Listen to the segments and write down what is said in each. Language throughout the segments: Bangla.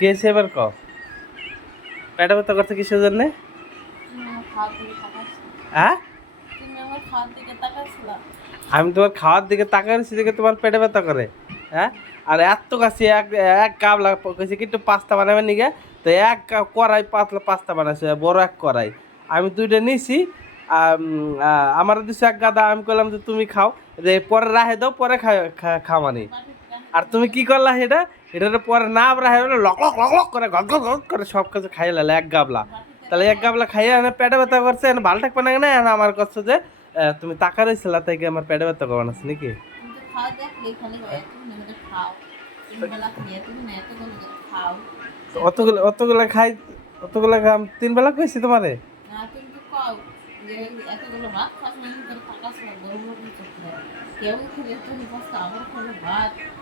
কে এসে এবার ক পেটে ব্যথা করছে কিসের জন্যে? হ্যাঁ, আমি তোমার খাওয়ার দিকে তাকাইছি দেখে তোমার পেটে ব্যথা করে? হ্যাঁ, আর এত কাছে এক এক গাবলা কইছে কি একটু পাস্তা বানাবেন নিগে, তো কড়াই পাতলা পাস্তা বানাইছে, বড় এক কড়াই। আমি দুইটা নিছি, আমার দিছে এক গাদা, আমি কইলাম যে তুমি খাও, যে পরে রাহে দাও, পরে খাওয়ানি। আর তুমি কি করলা সেটা? এটার পরে না রাহে লক লক লক লক করে গদ গদ গদ করে সব কিছু খাইয়ে লালে এক গাবলা। তাহলে এক গাবলা খাইয়ে এনে পেটে ব্যথা করছে, এনে ভালো থাকবে না, এনে আমার কাছে যে তুমি টাকা রয়েছিল তাই কি আমার পেটে ব্যথা করবে না নাকি? অতগুলো অতগুলো খাই, অতগুলো খাম 3 বেলা কইছি তোমারে।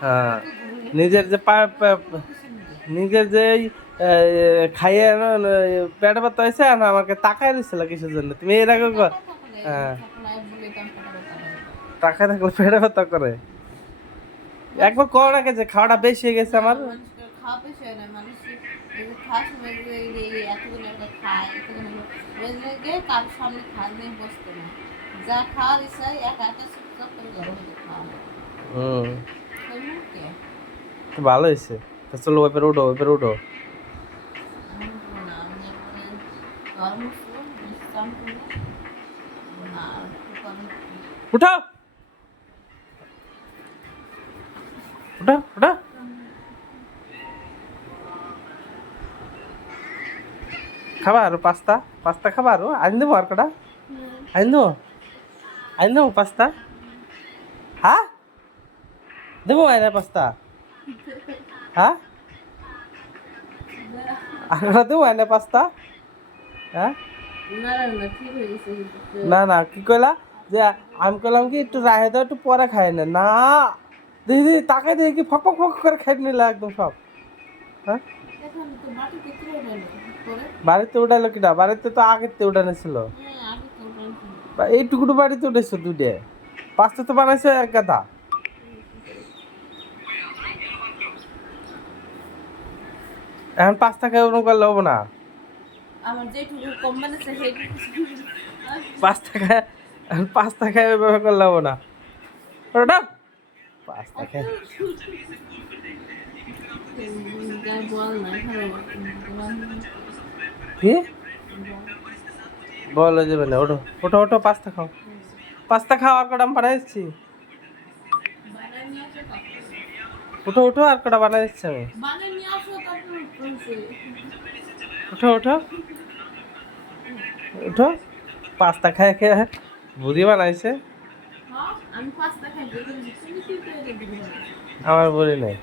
হ্যাঁ, নিজের যে নিজের যে খাইয়ে পেটে ব্যথা হয়েছে না, আমাকে তাকাই দিছিল কিসের জন্য? তুমি এর আগে হ্যাঁ, টাকা থাকলে পেটে ব্যথা করে। একবার কও রাখে যে খাওয়াটা বেশি হয়ে গেছে আমার। হুম, তো ভালো হয়েছে। তো চলো এবার উঠো, এবার উঠো। উঠো উঠো উঠো। খাবা আরো পাস্তা? পাস্তা খাবা আরো? আনি দেবো আর কটা? আনি দেবো, আনি দেবো পাস্তা? হ্যাঁ, দেবো আইনা পাস্তা? হ্যাঁ, আর কটা দেবো আইনা পাস্তা? হ্যাঁ, না না, কি কইলা? যে আমি কইলাম কি একটু রাহে দাও, একটু পরে খাই না। না, দেখি দেখি তাকাই দেখি কি ফক ফক ফক করে খাই নিলা একদম সব। হ্যাঁ, বাড়িতে উঠাইলো কিনা? বাড়িতে তো আগের তে উঠানো ছিল। এইটুকুটু বাড়িতে উঠেছো দুইটা, পাঁচটা তো বানাইছো এক গাদা। এখন পাঁচটা খাই ওরকম করলে হবো না। পাঁচটা খায়, পাঁচটা খায় ওইভাবে করলে হবো না। ওটা পাঁচটা খায় কি বলো যাবে না? ওঠো ওঠো ওঠো, পাস্তা খাও, পাস্তা খাও, আর কটা আমি বানাই দিচ্ছি। উঠো উঠো, আর কটা বানাই দিচ্ছি আমি। উঠো উঠো উঠো, পাস্তা খায় খেয়ে বুড়ি বানাইছে। আমার বুড়ি নেই।